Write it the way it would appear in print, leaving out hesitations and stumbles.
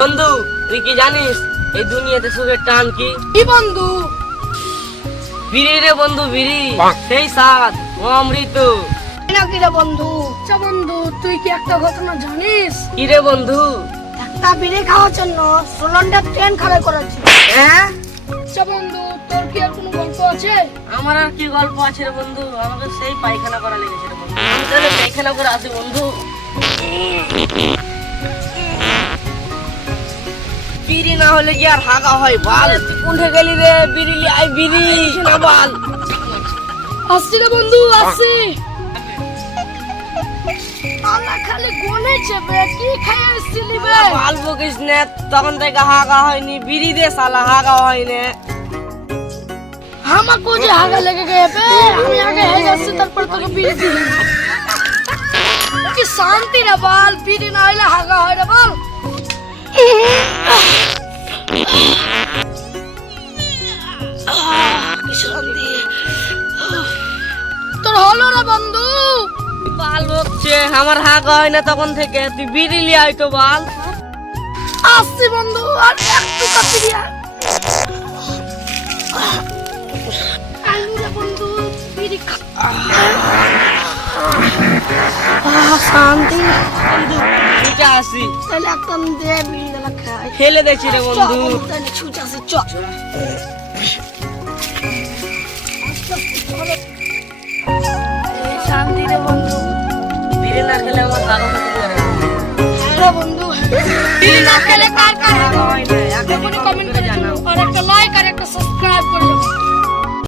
বন্ধু তুই কি জানিস এই দুনিয়াতে সুখের টান কি? কি বন্ধু? বিড়ি রে বন্ধু, বিড়ি সেই স্বাদ ও অমৃত। নাকি রে বন্ধু? আচ্ছা বন্ধু, তুই কি একটা ঘটনা জানিস? কি রে বন্ধু? একটা বিড়ি খাওয়ার জন্য 16টা ট্রেন খাড়া করেছে। হ্যাঁ, আচ্ছা বন্ধু, তোর কি আর কোনো গল্প আছে? আমার আর কি গল্প আছে রে বন্ধু, আমাকে সেই পায়খানা করা লেগেছে রে বন্ধু। আমি তাহলে পায়খানা করে আসি বন্ধু। বিড়ি না হলে কি আর হাগা হয় বল? তুই কোনটা গেলি রে? বিড়ি লি আই, বিড়ি না বল। আসছি রে বন্ধু, আসছি। আল্লাহ খালি গোনে চেপে কি খাইয়ে এসেছিলি বে? বল বকিস না, তখন থেকে হাগা হয়নি। বিড়ি দে শালা, হাগা হয়নি। আমাকে যে হাগা লেগে গেছে বে, আমি আগে হয়ে যাচ্ছি তারপর তোকে বিড়ি দিই। কি শান্তি রে বল, বিড়ি না হলে হাগা হয় রে বল। কি শান্তি তোর হলো রে বন্ধু? বাল বকছে, আমার হাগা হয় না তখন থেকে। তুই বিড়ি লি আই তো বল। আসছি বন্ধু, আর একটু কাছে দিয়া আলু রে বন্ধু, বিড়ি খা। শান্তি বন্ধু ছুটে আসি, তাহলে একটা দে বিড়ি গুলা খাই। ফেলে দেখছি রে বন্ধু। তাহলে ছুটে আসি চ। শান্তি রে বন্ধু, বিড়ি না খেলে আমার হাগা হতে পারে। হ্যাঁ বন্ধু, বিড়ি না খেলে কার কার হাগা হয় না, কমেন্ট করে জানাও, আর একটা লাইক আর একটা সাবস্ক্রাইব করে